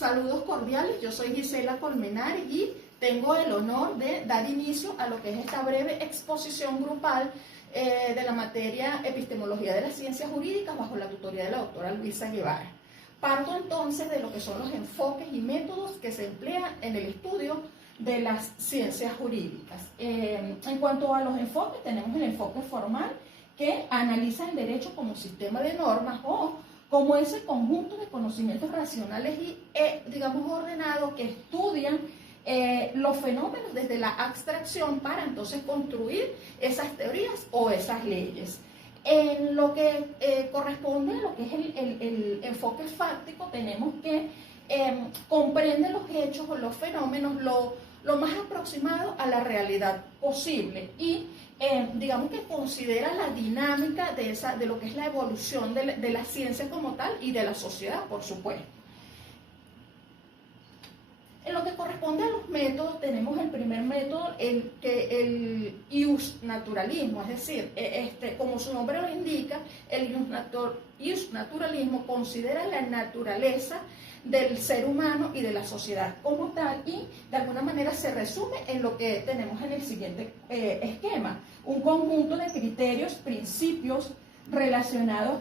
Saludos cordiales, yo soy Gisela Colmenares y tengo el honor de dar inicio a lo que es esta breve exposición grupal de la materia Epistemología de las Ciencias Jurídicas bajo la tutoría de la doctora Luisa Guevara. Parto entonces de lo que son los enfoques y métodos que se emplean en el estudio de las ciencias jurídicas. En cuanto a los enfoques, tenemos el enfoque formal que analiza el derecho como sistema de normas o como ese conjunto de conocimientos racionales y, digamos, ordenados que estudian los fenómenos desde la abstracción para entonces construir esas teorías o esas leyes. En lo que corresponde a lo que es el enfoque fáctico, tenemos que comprende los hechos o los fenómenos lo más aproximado a la realidad posible y digamos que considera la dinámica de lo que es la evolución de la ciencia como tal y de la sociedad, por supuesto. En lo que corresponde a los métodos, tenemos el primer método, el iusnaturalismo, es decir, como su nombre lo indica, el iusnaturalismo considera la naturaleza del ser humano y de la sociedad como tal y de alguna manera se resume en lo que tenemos en el siguiente esquema, un conjunto de criterios, principios relacionados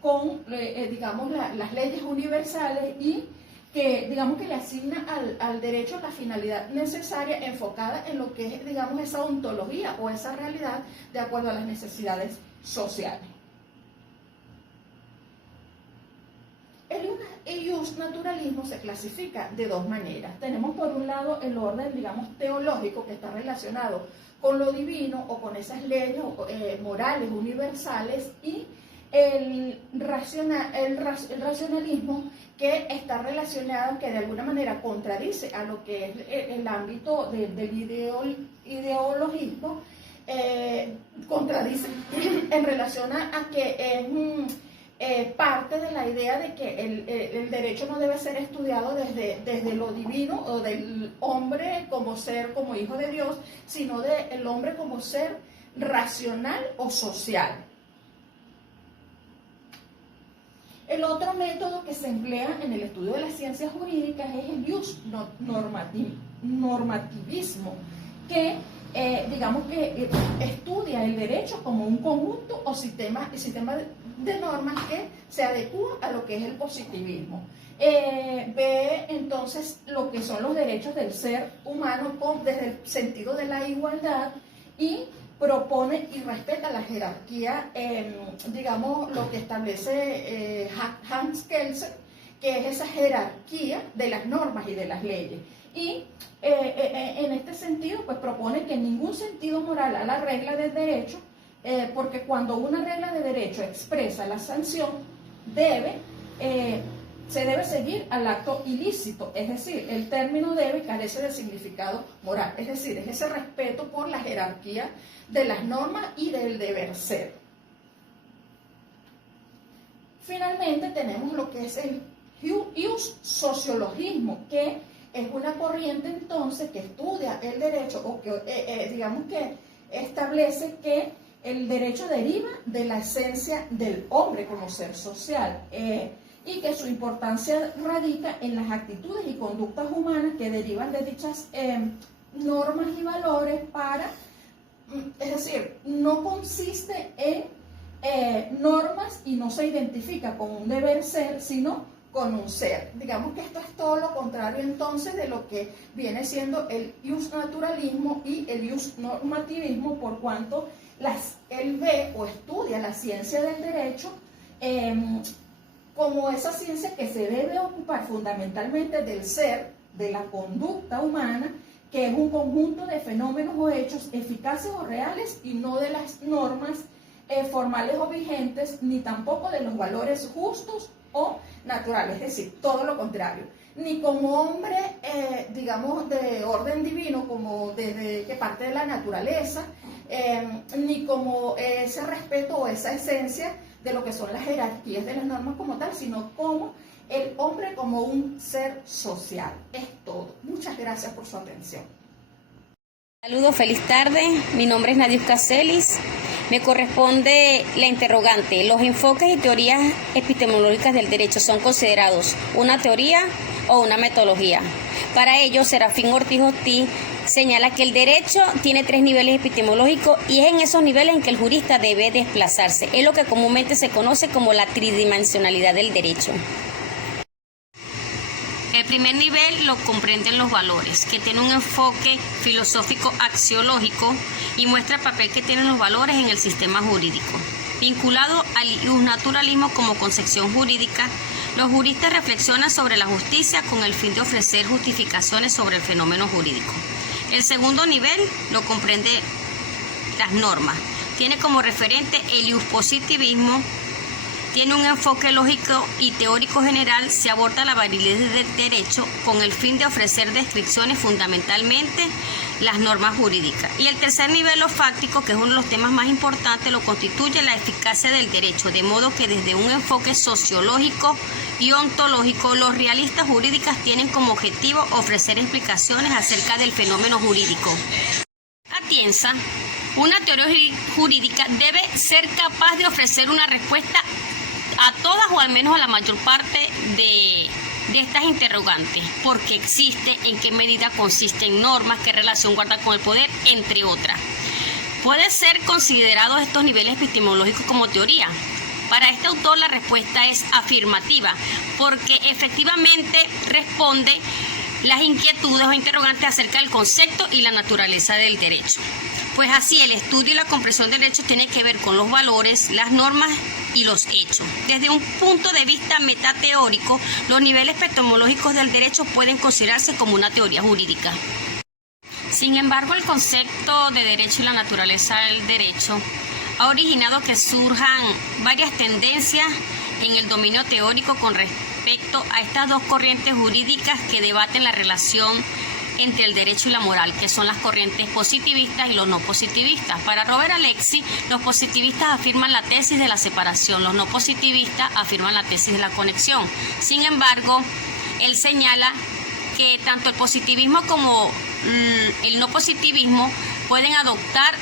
con, digamos, las leyes universales y que, digamos, que le asigna al derecho la finalidad necesaria enfocada en lo que es, digamos, esa ontología o esa realidad de acuerdo a las necesidades sociales. El iusnaturalismo se clasifica de dos maneras. Tenemos por un lado el orden, digamos, teológico que está relacionado con lo divino o con esas leyes morales universales y el racionalismo que está relacionado, que de alguna manera contradice a lo que es el ámbito del ideologismo, contradice en relación a que es parte de la idea de que el derecho no debe ser estudiado desde lo divino o del hombre como ser, como hijo de Dios, sino del hombre como ser racional o social. El otro método que se emplea en el estudio de las ciencias jurídicas es el normativismo, que digamos que estudia el derecho como un conjunto o sistema de normas que se adecúan a lo que es el positivismo. Ve entonces lo que son los derechos del ser humano desde el sentido de la igualdad y propone y respeta la jerarquía, digamos, lo que establece Hans Kelsen, que es esa jerarquía de las normas y de las leyes. Y en este sentido, pues propone que en ningún sentido moral a la regla del derecho, porque cuando una regla de derecho expresa la sanción, se debe seguir al acto ilícito, es decir, el término debe carece de significado moral, es decir, es ese respeto por la jerarquía de las normas y del deber ser. Finalmente tenemos lo que es el sociologismo, que es una corriente entonces que estudia el derecho o que digamos que establece que el derecho deriva de la esencia del hombre como ser social y que su importancia radica en las actitudes y conductas humanas que derivan de dichas normas y valores es decir, no consiste en normas y no se identifica con un deber ser, sino con un ser. Digamos que esto es todo lo contrario entonces de lo que viene siendo el iusnaturalismo y el iusnormativismo, por cuanto él ve o estudia la ciencia del derecho como esa ciencia que se debe ocupar fundamentalmente del ser, de la conducta humana, que es un conjunto de fenómenos o hechos eficaces o reales y no de las normas formales o vigentes, ni tampoco de los valores justos o naturales, es decir, todo lo contrario. Ni como hombre, digamos, de orden divino, como que parte de la naturaleza, ni como ese respeto o esa esencia de lo que son las jerarquías de las normas como tal, sino como el hombre como un ser social. Es todo. Muchas gracias por su atención. Saludos, feliz tarde. Mi nombre es Nadiuska Celis Me corresponde la interrogante. ¿Los enfoques y teorías epistemológicas del derecho son considerados una teoría o una metodología? Para ello, Serafín Ortiz señala que el derecho tiene 3 niveles epistemológicos y es en esos niveles en que el jurista debe desplazarse. Es lo que comúnmente se conoce como la tridimensionalidad del derecho. El primer nivel lo comprenden los valores, que tiene un enfoque filosófico axiológico y muestra el papel que tienen los valores en el sistema jurídico. Vinculado al naturalismo como concepción jurídica, los juristas reflexionan sobre la justicia con el fin de ofrecer justificaciones sobre el fenómeno jurídico. El segundo nivel lo comprende las normas. Tiene como referente el iuspositivismo. Tiene un enfoque lógico y teórico general, se aborda la validez del derecho con el fin de ofrecer descripciones fundamentalmente las normas jurídicas. Y el tercer nivel, lo fáctico, que es uno de los temas más importantes, lo constituye la eficacia del derecho, de modo que desde un enfoque sociológico y ontológico, los realistas jurídicas tienen como objetivo ofrecer explicaciones acerca del fenómeno jurídico. Atienza, una teoría jurídica debe ser capaz de ofrecer una respuesta a todas o al menos a la mayor parte de estas interrogantes: por qué existe, en qué medida consisten normas, qué relación guarda con el poder, entre otras. ¿Puede ser considerados estos niveles epistemológicos como teoría? Para este autor la respuesta es afirmativa, porque efectivamente responde las inquietudes o interrogantes acerca del concepto y la naturaleza del derecho. Pues así, el estudio y la comprensión del derecho tiene que ver con los valores, las normas y los hechos. Desde un punto de vista metateórico, los niveles epistemológicos del derecho pueden considerarse como una teoría jurídica. Sin embargo, el concepto de derecho y la naturaleza del derecho ha originado que surjan varias tendencias en el dominio teórico con respecto a estas dos corrientes jurídicas que debaten la relación entre el derecho y la moral, que son las corrientes positivistas y los no positivistas. Para Robert Alexy, los positivistas afirman la tesis de la separación, los no positivistas afirman la tesis de la conexión. Sin embargo, él señala que tanto el positivismo como el no positivismo pueden adoptar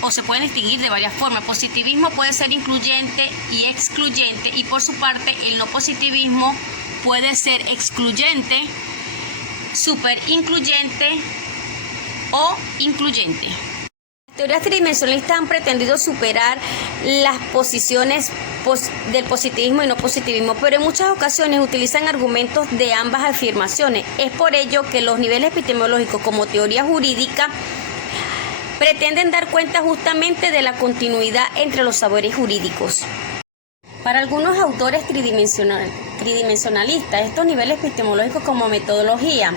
o se pueden distinguir de varias formas. El positivismo puede ser incluyente y excluyente, y por su parte el no positivismo puede ser excluyente, superincluyente o incluyente. Las teorías tridimensionalistas han pretendido superar las posiciones del positivismo y no positivismo, pero en muchas ocasiones utilizan argumentos de ambas afirmaciones. Es por ello que los niveles epistemológicos como teoría jurídica pretenden dar cuenta justamente de la continuidad entre los saberes jurídicos. Para algunos autores tridimensionalistas, estos niveles epistemológicos como metodología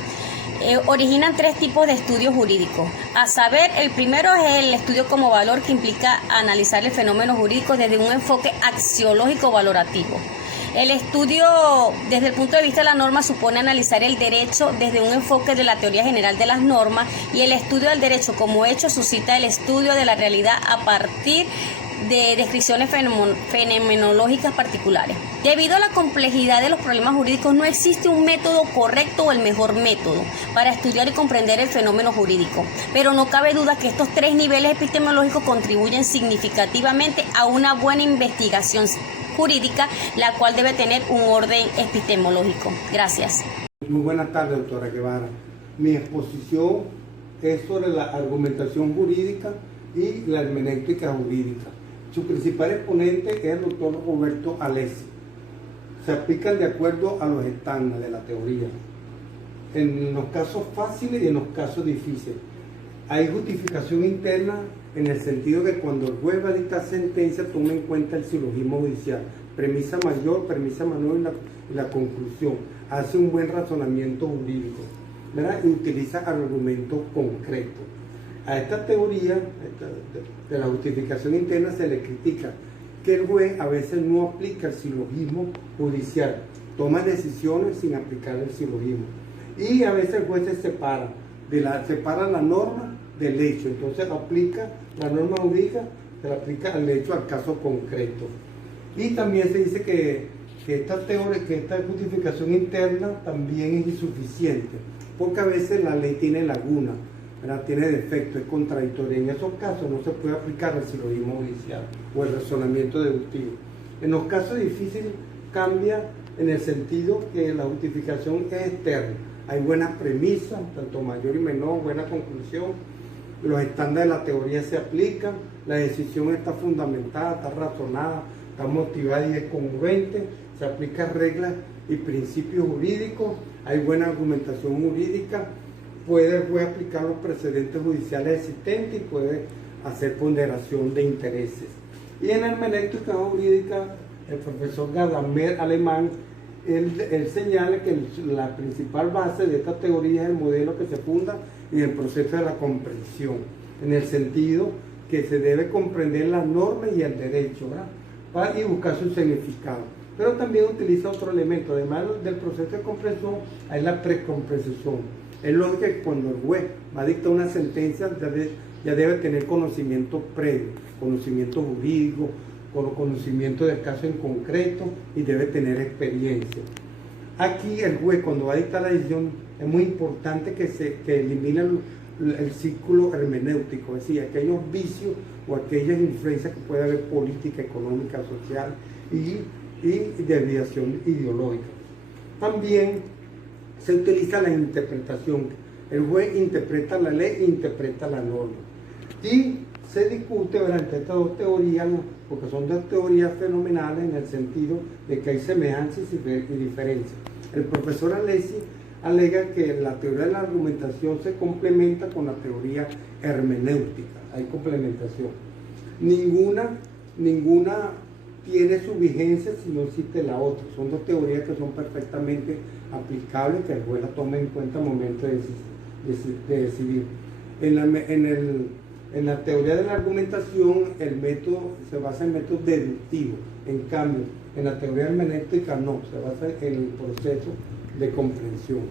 originan 3 tipos de estudios jurídicos. A saber, el primero es el estudio como valor, que implica analizar el fenómeno jurídico desde un enfoque axiológico valorativo. El estudio desde el punto de vista de la norma supone analizar el derecho desde un enfoque de la teoría general de las normas, y el estudio del derecho como hecho suscita el estudio de la realidad a partir de descripciones fenomenológicas particulares. Debido a la complejidad de los problemas jurídicos, no existe un método correcto o el mejor método para estudiar y comprender el fenómeno jurídico, pero no cabe duda que estos 3 niveles epistemológicos contribuyen significativamente a una buena investigación jurídica, la cual debe tener un orden epistemológico. Gracias. Muy buenas tardes, doctora Guevara. Mi exposición es sobre la argumentación jurídica y la hermenéutica jurídica. Su principal exponente es el doctor Roberto Alexy. Se aplican de acuerdo a los estándares de la teoría, en los casos fáciles y en los casos difíciles. Hay justificación interna en el sentido que cuando el juez va a dictar sentencia toma en cuenta el silogismo judicial, premisa mayor, premisa menor y la conclusión. Hace un buen razonamiento jurídico, ¿verdad? Y utiliza argumentos concretos. A esta teoría de la justificación interna se le critica que el juez a veces no aplica el silogismo judicial, toma decisiones sin aplicar el silogismo, y a veces el juez se separa la norma del hecho, entonces aplica la norma jurídica, se la aplica al hecho, al caso concreto. Y también se dice que esta justificación interna también es insuficiente, porque a veces la ley tiene lagunas. ¿verdad? Tiene defecto, es contradictoria. En esos casos no se puede aplicar el silogismo judicial o el razonamiento deductivo. En los casos difíciles cambia en el sentido que la justificación es externa. Hay buenas premisas, tanto mayor y menor, buena conclusión, los estándares de la teoría se aplican, la decisión está fundamentada, está razonada, está motivada y es congruente, se aplican reglas y principios jurídicos, hay buena argumentación jurídica, puede aplicar los precedentes judiciales existentes y puede hacer ponderación de intereses. Y en hermenéutica jurídica, el profesor Gadamer, alemán, él señala que la principal base de esta teoría es el modelo que se funda en el proceso de la comprensión, en el sentido que se debe comprender las normas y el derecho, ¿verdad? Y buscar su significado. Pero también utiliza otro elemento, además del proceso de comprensión, hay la precomprensión. Es lógico que cuando el juez va a dictar una sentencia, ya debe tener conocimiento previo, conocimiento jurídico, conocimiento del caso en concreto y debe tener experiencia. Aquí el juez, cuando va a dictar la decisión, es muy importante que elimine el círculo hermenéutico, es decir, aquellos vicios o aquellas influencias que puede haber política, económica, social y desviación ideológica. También se utiliza la interpretación. El juez interpreta la ley e interpreta la norma. Y se discute durante estas dos teorías, porque son dos teorías fenomenales en el sentido de que hay semejanzas y diferencias. El profesor Alessi alega que la teoría de la argumentación se complementa con la teoría hermenéutica, hay complementación. Ninguna tiene su vigencia si no existe la otra. Son dos teorías que son perfectamente aplicables, que el juez la toma en cuenta al momento de decidir. En la teoría de la argumentación, el método se basa en métodos deductivos. En cambio, en la teoría hermenéutica no, se basa en el proceso de comprensión.